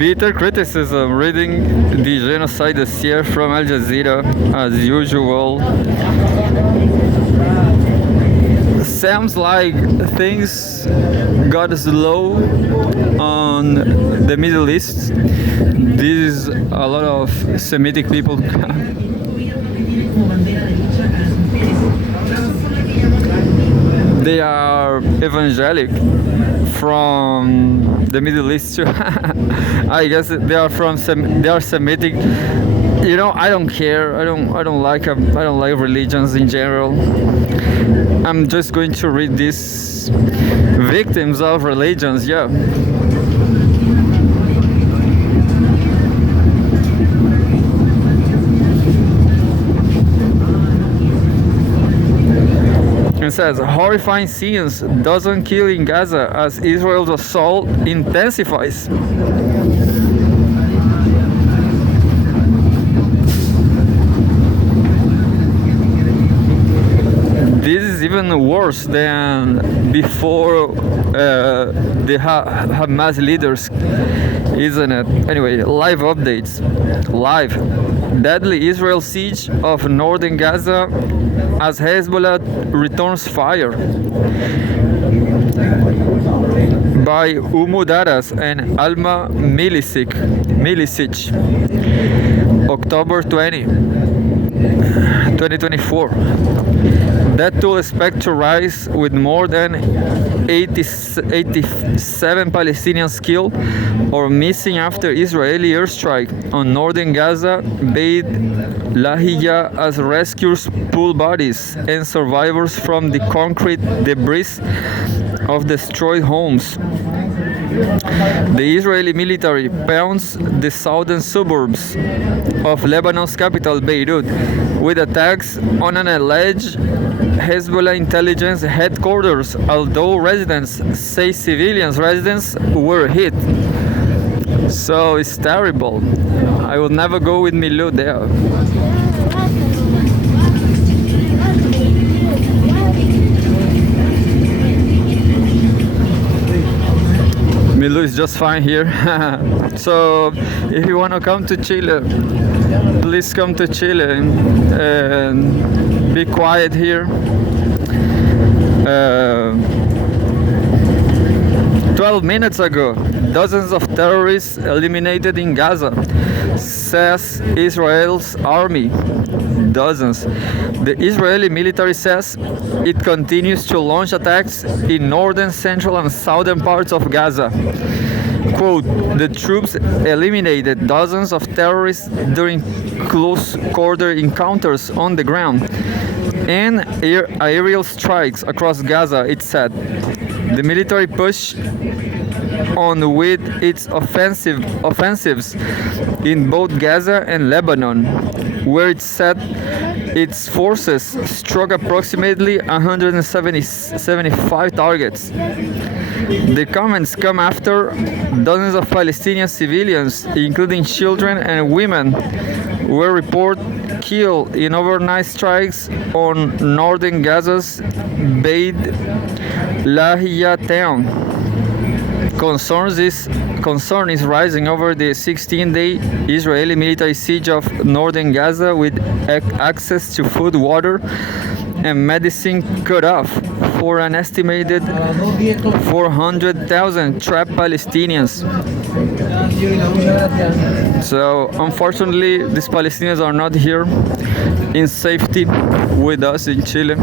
Bitter criticism reading the genocide dossier from Al Jazeera as usual. Sounds like things got slow on the Middle East. This is a lot of Semitic people. They are evangelic from the Middle East too. I guess they are they are Semitic. You know, I don't care. I don't like religions in general. I'm just going to read these victims of religions. Yeah. It says horrifying scenes doesn't kill in Gaza as Israel's assault intensifies. This is even worse than before the Hamas leaders, isn't it? Anyway, live updates. Live. Deadly Israel siege of northern Gaza as Hezbollah returns fire by Umudaras and Alma Milicic, October 20, 2024. That tool expect to rise with more than 87 Palestinians killed or missing after Israeli airstrike on northern Gaza Beit Lahia as rescuers pull bodies and survivors from the concrete debris of destroyed homes. The Israeli military pounds the southern suburbs of Lebanon's capital, Beirut, with attacks on an alleged Hezbollah intelligence headquarters, although residents say civilian residents were hit. So it's terrible. I will never go with Milu there. Milu is just fine here. So if you want to come to Chile, please come to Chile and be quiet here. 12 minutes ago, dozens of terrorists eliminated in Gaza, says Israel's army. Dozens. The Israeli military says it continues to launch attacks in northern, central, and southern parts of Gaza. Quote, the troops eliminated dozens of terrorists during close quarter encounters on the ground and aerial strikes across Gaza, it said. The military push on with its offensives in both Gaza and Lebanon, where it said its forces struck approximately 175 targets. The comments come after dozens of Palestinian civilians, including children and women, were reported killed in overnight strikes on northern Gaza's Beit Lahia town. Concern is rising over the 16-day Israeli military siege of northern Gaza with access to food, water, and medicine cut off for an estimated 400,000 trapped Palestinians. So unfortunately, these Palestinians are not here in safety with us in Chile.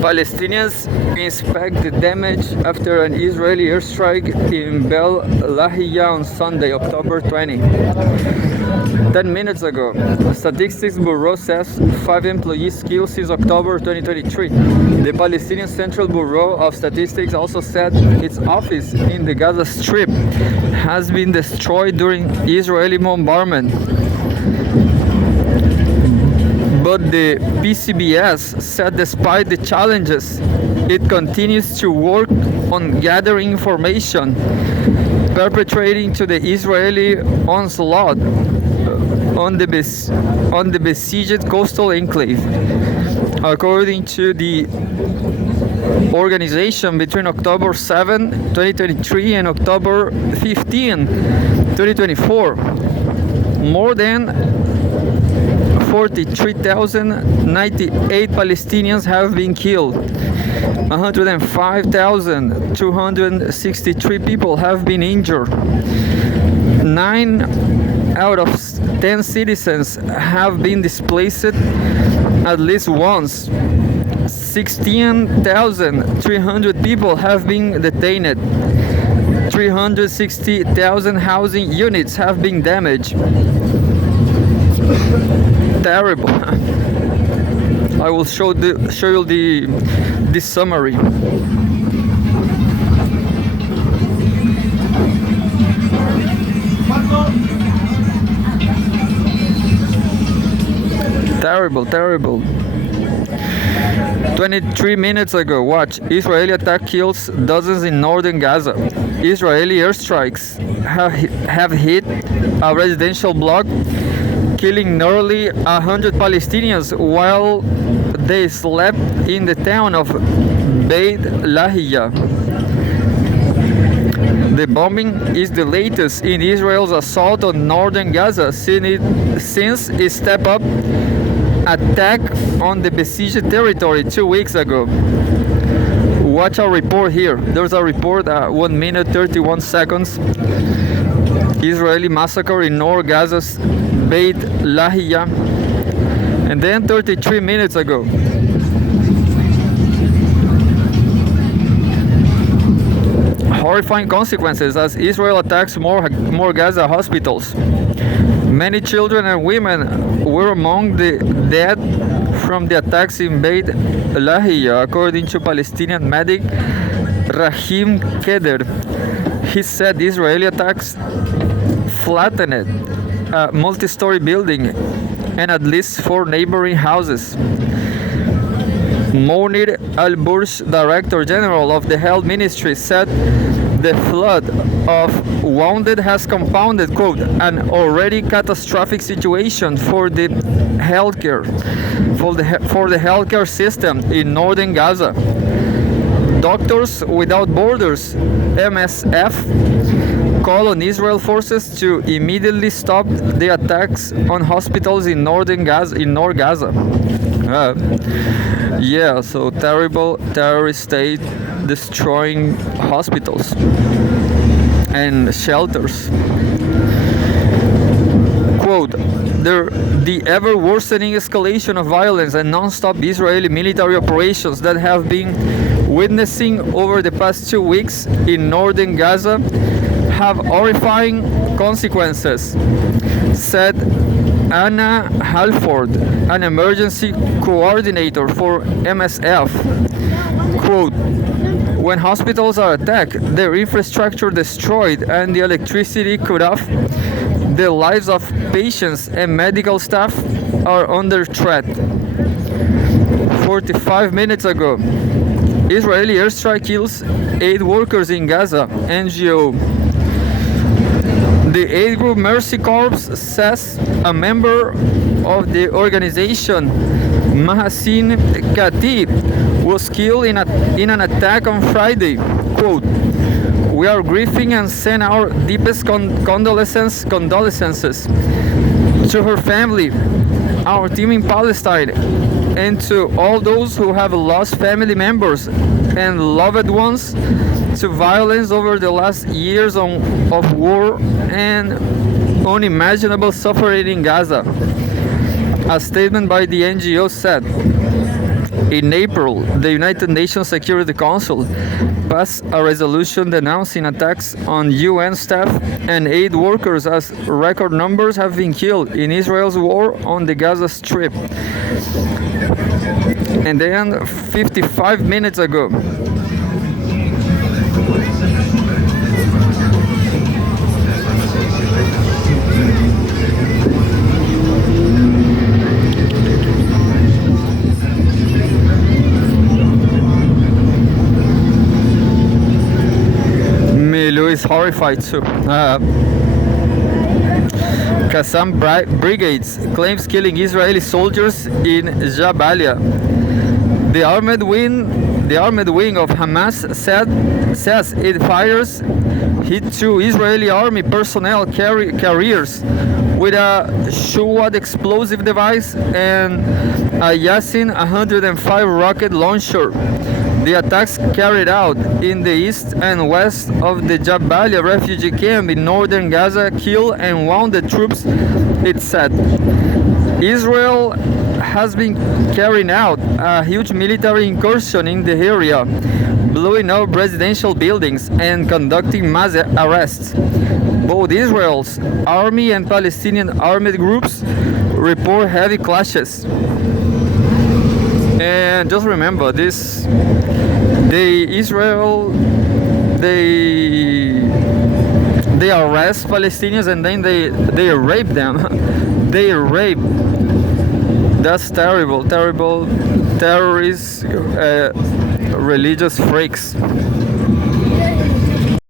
Palestinians inspect the damage after an Israeli airstrike in Bel Lahia on Sunday, October 20. 10 minutes ago, Statistics Bureau says 5 employees killed since October 2023. The Palestinian Central Bureau of Statistics also said its office in the Gaza Strip has been destroyed during Israeli bombardment. But the PCBS said despite the challenges, it continues to work on gathering information perpetrating to the Israeli onslaught on the besieged coastal enclave. According to the organization, between October 7, 2023 and October 15, 2024, more than 43,098 Palestinians have been killed. 105,263 people have been injured. 9 out of 10 citizens have been displaced at least once. 16,300 people have been detained. 360,000 housing units have been damaged. Terrible. I will show you the summary. Terrible. 23 minutes ago, watch. Israeli attack kills dozens in northern Gaza. Israeli airstrikes have hit a residential block, killing nearly 100 Palestinians while they slept in the town of Beit Lahia. The bombing is the latest in Israel's assault on northern Gaza since it stepped up attack on the besieged territory 2 weeks ago. Watch our report here. There's a report at 1 minute 31 seconds. Israeli massacre in North Gaza's Beit Lahia. And then 33 minutes ago. Horrifying consequences as Israel attacks more Gaza hospitals. Many children and women were among the dead from the attacks in Beit Lahia, according to Palestinian medic Rahim Keder. He said Israeli attacks flattened a multi-story building and at least 4 neighboring houses. Mounir Al-Bursh, Director General of the Health Ministry, said the flood of wounded has compounded, quote, an already catastrophic situation for the healthcare system in northern Gaza. Doctors Without Borders (MSF) call on Israel forces to immediately stop the attacks on hospitals in North Gaza. So terrible terrorist state destroying hospitals and shelters. Quote, the ever-worsening escalation of violence and non-stop Israeli military operations that have been witnessing over the past 2 weeks in northern Gaza have horrifying consequences, said Anna Halford, an emergency coordinator for MSF. Quote, when hospitals are attacked, their infrastructure destroyed, and the electricity cut off, the lives of patients and medical staff are under threat. 45 minutes ago, Israeli airstrike kills aid workers in Gaza, NGO. The aid group Mercy Corps says a member of the organization, Mahsin Khatib, was killed in an attack on Friday. Quote, we are grieving and send our deepest condolences to her family, our team in Palestine, and to all those who have lost family members and loved ones to violence over the last years of war and unimaginable suffering in Gaza. A statement by the NGO said, in April, the United Nations Security Council passed a resolution denouncing attacks on UN staff and aid workers as record numbers have been killed in Israel's war on the Gaza Strip. And then 55 minutes ago, Milu is horrified too. Qassam Brigades claims killing Israeli soldiers in Jabalia. The armed wing of Hamas says it fires hit two Israeli army personnel carriers with a Shuad explosive device and a Yasin 105 rocket launcher. The attacks carried out in the east and west of the Jabalia refugee camp in northern Gaza killed and wounded troops, it said. Israel has been carrying out a huge military incursion in the area, blowing up residential buildings and conducting mass arrests. Both Israel's army and Palestinian armed groups report heavy clashes. And just remember this: they arrest Palestinians and then they rape them. They rape. That's terrible, terrible terrorist religious freaks.